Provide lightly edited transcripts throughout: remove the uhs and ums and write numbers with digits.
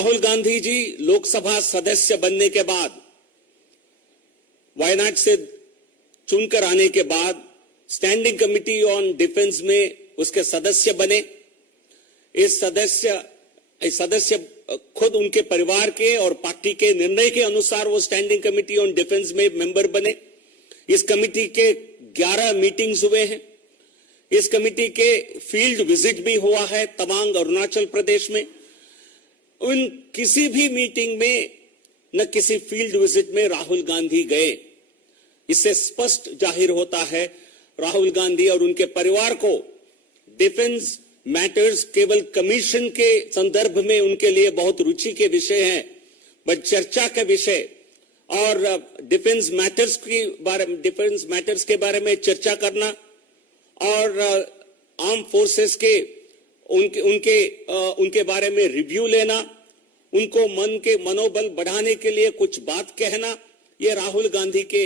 राहुल गांधी जी लोकसभा सदस्य बनने के बाद, वायनाड से चुनकर आने के बाद स्टैंडिंग कमिटी ऑन डिफेंस में उसके सदस्य बने। इस सदस्य खुद उनके परिवार के और पार्टी के निर्णय के अनुसार वो स्टैंडिंग कमिटी ऑन डिफेंस में मेंबर बने। इस कमिटी के 11 मीटिंग्स हुए हैं। इस कमिटी के फील्ड विजिट भी हुआ है तवांग, अरुणाचल प्रदेश में। उन किसी भी मीटिंग में न किसी फील्ड विजिट में राहुल गांधी गए। इससे स्पष्ट जाहिर होता है राहुल गांधी और उनके परिवार को डिफेंस मैटर्स केवल कमीशन के संदर्भ में उनके लिए बहुत रुचि के विषय हैं, बट चर्चा के विषय और डिफेंस मैटर्स के बारे में चर्चा करना और आर्म फोर्सेस के उनके बारे में रिव्यू लेना, उनको मनोबल बढ़ाने के लिए कुछ बात कहना, ये राहुल गांधी के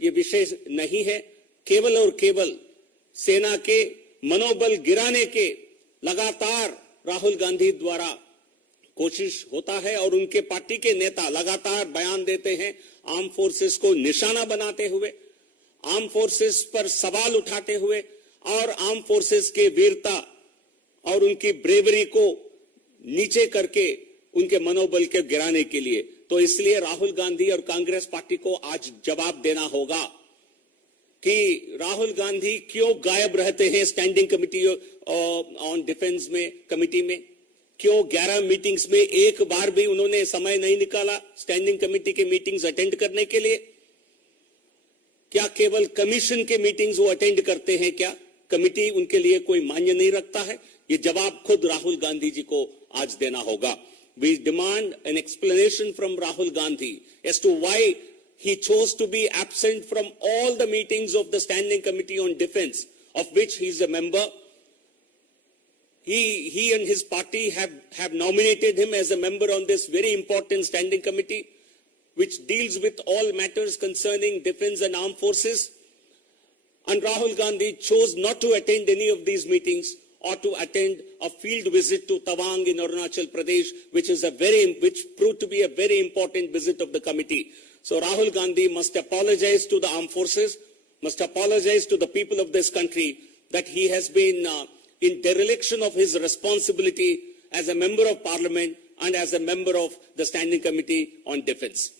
ये विषय नहीं है। केवल और केवल सेना के मनोबल गिराने के लगातार राहुल गांधी द्वारा कोशिश होता है और उनके पार्टी के नेता लगातार बयान देते हैं आर्म फोर्सेस को निशाना बनाते हुए, आर्म फोर्सेस पर सवाल उठाते हुए और आर्म फोर्सेस के वीरता और उनकी ब्रेवरी को नीचे करके उनके मनोबल के गिराने के लिए। तो इसलिए राहुल गांधी और कांग्रेस पार्टी को आज जवाब देना होगा कि राहुल गांधी क्यों गायब रहते हैं स्टैंडिंग कमिटी ऑन डिफेंस में कमिटी में, क्यों 11 मीटिंग्स में एक बार भी उन्होंने समय नहीं निकाला स्टैंडिंग कमिटी के मीटिंग्स अटेंड करने के लिए। क्या केवल कमीशन के मीटिंग्स वो अटेंड करते हैं? क्या कमिटी उनके लिए कोई मान्य नहीं रखता है? ये जवाब खुद राहुल गांधी जी को आज देना होगा। We demand an explanation from Rahul Gandhi as to why he chose to be absent from all the meetings of the Standing Committee on Defense, of which he is a member. He and his party have nominated him as a member on this very important standing committee, which deals with all matters concerning defense and armed forces. And Rahul Gandhi chose not to attend any of these meetings or to attend a field visit to Tawang in Arunachal Pradesh, which proved to be a very important visit of the committee. So Rahul Gandhi must apologize to the armed forces, must apologize to the people of this country that he has been in dereliction of his responsibility as a member of parliament and as a member of the Standing Committee on Defense.